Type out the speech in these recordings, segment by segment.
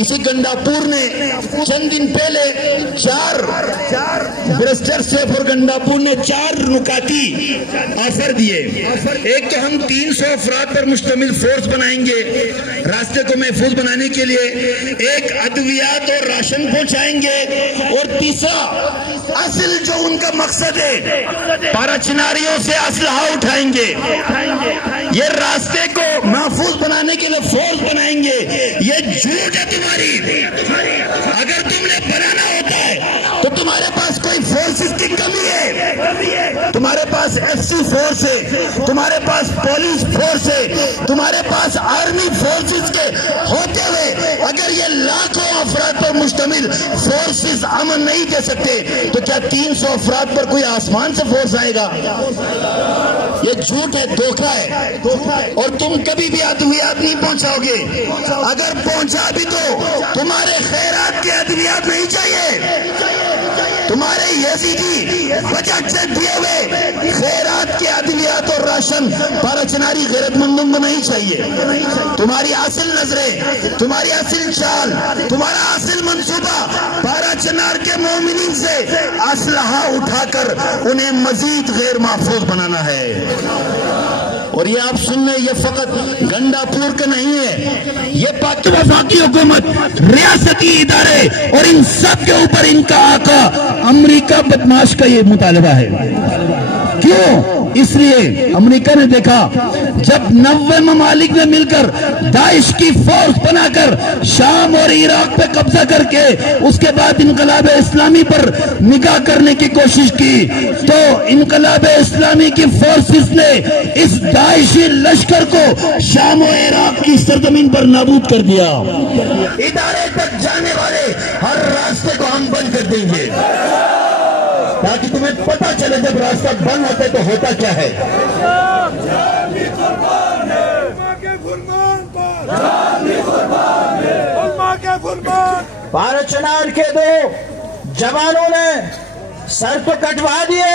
اسی گنڈاپور نے چند دن پہلے برسٹر سیف اور گنڈاپور نے 4 نکاتی آفر دیے. ایک تو ہم 300 افراد پر مشتمل فورس بنائیں گے راستے کو محفوظ بنانے کے لیے, ایک ادویات اور راشن پہنچائیں گے, اور تیسرا اصل جو ان کا مقصد ہے پارا چناریوں سے اسلحہ اٹھائیں گے. یہ راستے کو محفوظ بنانے کے لیے فورس بنائیں گے. یہ جھوٹ ہے تمہاری. اگر تم نے بنانا ہوتا ہے تو تمہارے پاس کوئی فورسز کی کمی ہے. تمہارے پاس ایف سی فورس ہے, تمہارے پاس پولیس فورس ہے, تمہارے پاس آرمی فورسز کے ہوتے ہوئے اگر یہ لاکھوں افراد پر مشتمل فورسز امن نہیں دے سکتے تو کیا 300 افراد پر کوئی آسمان سے فورس آئے گا؟ یہ جھوٹ ہے, دھوکہ ہے. اور تم کبھی بھی ادویات نہیں پہنچاؤ گے. اگر پہنچا بھی تو تمہارے خیرات کے ادویات نہیں چاہیے. تمہارے یزیدی بجٹ سے دیے ہوئے خیرات کے ادویات اور راشن پارا چناری غیرت مندوں کو نہیں چاہیے. تمہاری اصل نظریں, تمہاری اصل چال, تمہارا اصل منصوبہ پارا چنار کے مومنین سے اسلحہ اٹھا کر انہیں مزید غیر محفوظ بنانا ہے. اور یہ آپ سن لیں, یہ فقط گنڈاپور کا نہیں ہے, یہ وفاقی حکومت, ریاستی ادارے اور ان سب کے اوپر ان کا آقا امریکہ بدماش کا یہ مطالبہ ہے. کیوں؟ اس لیے امریکہ نے دیکھا جب 90 ممالک نے مل کر داعش کی فورس بنا کر شام اور عراق پہ قبضہ کر کے اس کے بعد انقلاب اسلامی پر نگاہ کرنے کی کوشش کی, تو انقلاب اسلامی کی فورسز نے اس داعشی لشکر کو شام و عراق کی سرزمین پر نابود کر دیا. ادارے تک جانے والے ہر راستے کو ہم بند کر دیں گے تاکہ تمہیں پتہ چلے جب راستہ بند ہوتا ہے تو ہوتا کیا ہے. پارا چنار کے 2 جوانوں نے سر تو کٹوا دیے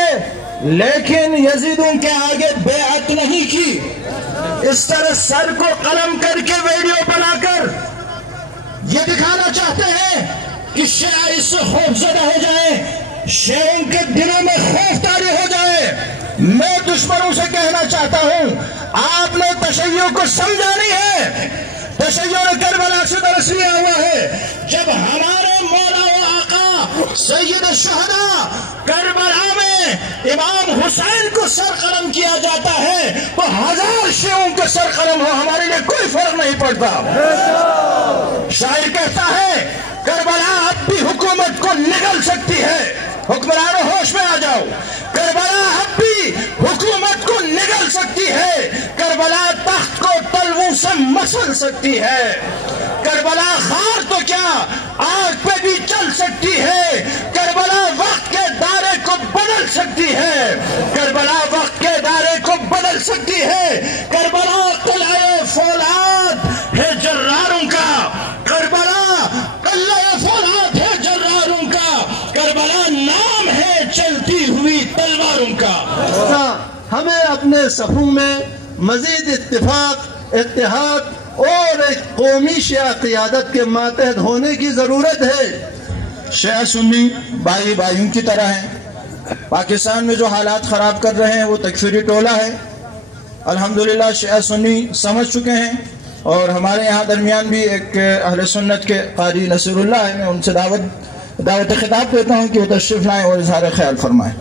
لیکن یزیدوں کے آگے بیعت نہیں کی. اس طرح سر کو قلم کر کے ویڈیو بنا کر یہ دکھانا چاہتے ہیں کہ شیعہ اس سے خوف زدہ ہو جائیں, شیعوں کے دلوں میں خوف طاری ہو جائے. میں دشمنوں سے کہنا چاہتا ہوں آپ نے تشیع کو سمجھا نہیں ہے. تشیع نے کربلا سے درس لیا ہوا ہے. جب ہمارے مولا و آقا سید الشہداء کربلا میں امام حسین کو سر قلم کیا جاتا ہے تو 1000 شیعوں کے سر قلم ہو, ہمارے لیے کوئی فرق نہیں پڑتا. شاعر کہتا ہے کربلا اب بھی حکومت کو نگل سکتی ہے. حکمرانوں ہوش میں آ جاؤ, کربلا اب بھی حکومت کو نگل سکتی ہے. کربلا تخت کو تلووں سے مسل سکتی ہے. کربلا خار تو کیا آگ پہ بھی چل سکتی ہے. کربلا وقت کے دائرے کو بدل سکتی ہے. کربلا وقت کے دائرے کو بدل سکتی ہے. کربلا قلعہ فولاد ہے جراروں کا. کربلا قلعہ فولاد ہے جراروں کا. کربلا نام ہے چلتی ہوئی تلواروں کا. ہمیں اپنے صفوں میں مزید اتفاق, اتحاد اور ایک قومی شیعہ قیادت کے ماتحت ہونے کی ضرورت ہے. شیعہ سنی بھائی بھائیوں کی طرح ہیں. پاکستان میں جو حالات خراب کر رہے ہیں وہ تکفیری ٹولہ ہے. الحمدللہ شیعہ سنی سمجھ چکے ہیں, اور ہمارے یہاں درمیان بھی ایک اہل سنت کے قاری نصیر اللہ ہے. میں ان سے دعوت خطاب دیتا ہوں کہ وہ تشریف لائیں اور اظہار خیال فرمائیں.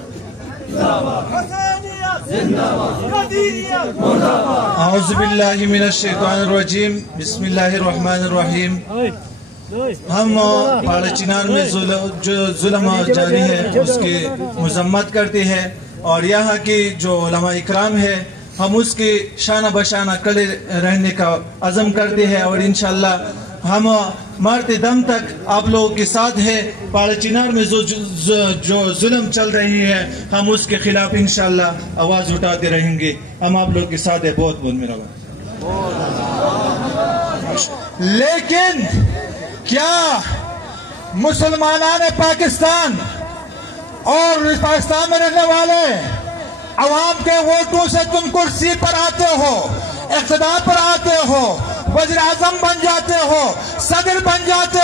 اعوذ باللہ من الشیطان الرجیم, بسم اللہ الرحمن الرحیم. ہم پارا چنار میں جو ظلم جاری ہے اس کی مذمت کرتے ہیں, اور یہاں کی جو علماء اکرام ہے ہم اس کی شانہ بشانہ کڑے رہنے کا عزم کرتے ہیں, اور انشاءاللہ ہم مرتے دم تک آپ لوگوں کے ساتھ ہے. پارا چنار میں جو ظلم چل رہی ہے ہم اس کے خلاف انشاءاللہ آواز اٹھاتے رہیں گے. ہم آپ لوگوں کے ساتھ ہے. بہت بہت مہربانی. لیکن کیا مسلمانان پاکستان اور پاکستان میں رہنے والے عوام کے ووٹوں سے تم کرسی پر آتے ہو, اقتدار پر آتے ہو, وزیر اعظم بن جاتے ہو, صدر بن جاتے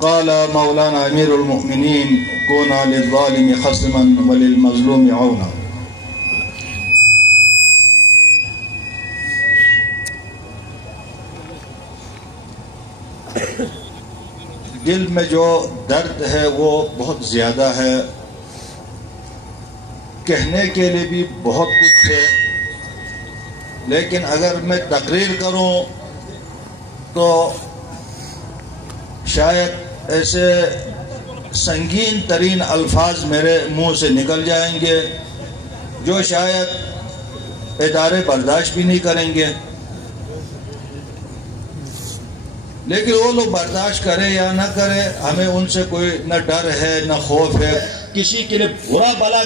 قال مولانا امیر المؤمنین کونا للظالم خصما وللمظلوم عونا۔ دل میں جو درد ہے وہ بہت زیادہ ہے، کہنے کے لیے بھی بہت کچھ ہے، لیکن اگر میں تقریر کروں تو شاید ایسے سنگین ترین الفاظ میرے منہ سے نکل جائیں گے جو شاید ادارے برداشت بھی نہیں کریں گے، لیکن وہ لوگ برداشت کرے یا نہ کرے، ہمیں ان سے کوئی نہ ڈر ہے نہ خوف ہے۔ کسی کے لیے برا بلا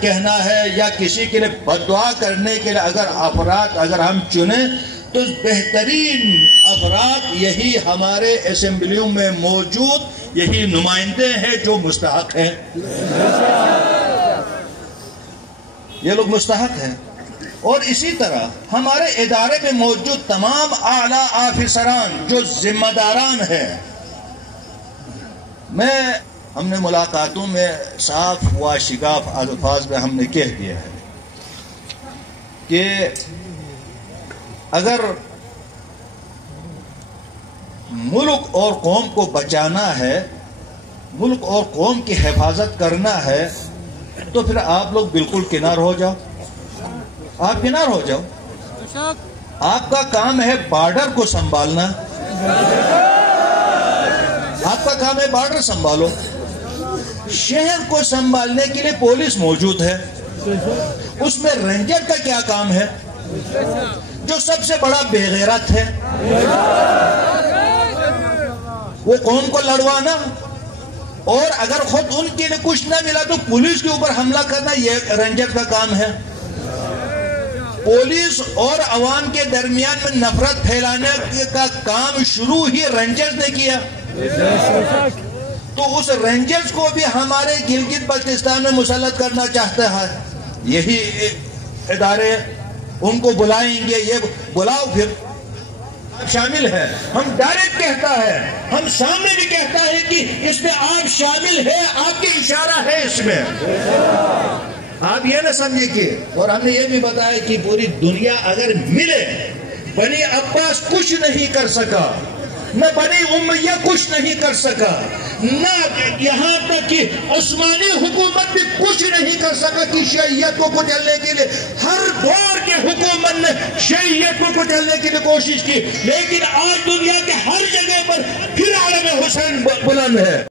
کہنا ہے یا کسی کے لیے بددعا کرنے کے لیے اگر ہم چنیں تو بہترین افراد یہی ہمارے اسمبلیوں میں موجود یہی نمائندے ہیں جو مستحق ہیں، یہ لوگ مستحق ہیں۔ اور اسی طرح ہمارے ادارے میں موجود تمام اعلیٰ آفیسران جو ذمہ داران ہیں، ہم نے ملاقاتوں میں صاف و شگاف الفاظ میں ہم نے کہہ دیا ہے کہ اگر ملک اور قوم کو بچانا ہے، ملک اور قوم کی حفاظت کرنا ہے، تو پھر آپ لوگ بالکل کنار ہو جاؤ، آپ کنار ہو جاؤ۔ آپ کا کام ہے بارڈر کو سنبھالنا، آپ کا کام ہے بارڈر سنبھالو۔ شہر کو سنبھالنے کے لیے پولیس موجود ہے، اس میں رینجر کا کیا کام ہے جو سب سے بڑا بے غیرت ہے؟ وہ قوم کو لڑوانا، اور اگر خود ان کے لیے کچھ نہ ملا تو پولیس کے اوپر حملہ کرنا، یہ رینجر کا کام ہے۔ پولیس اور عوام کے درمیان میں نفرت پھیلانے کا کام شروع ہی رینجرز نے کیا، تو اس رینجرز کو بھی ہمارے گلگت بلتستان میں مسلط کرنا چاہتا ہے۔ یہی ادارے ان کو بلائیں گے، یہ بلاؤ پھر شامل ہے۔ ہم ڈائریکٹ کہتا ہے، ہم سامنے بھی کہتا ہے کہ اس میں آپ شامل ہے، آپ کے اشارہ ہے اس میں، آپ یہ نہ سمجھے کہ۔ اور ہم نے یہ بھی بتایا کہ پوری دنیا اگر ملے، بنی عباس کچھ نہیں کر سکا، نہ بنی امیہ کچھ نہیں کر سکا، نہ یہاں تک کہ عثمانی حکومت بھی کچھ نہیں کر سکا کہ شیعیت کو کچلنے کے لیے۔ ہر دور کے حکومت نے شیعیت کو کچلنے کے لیے کوشش کی، لیکن آج دنیا کے ہر جگہ پر پھر عالم حسین بلند ہے۔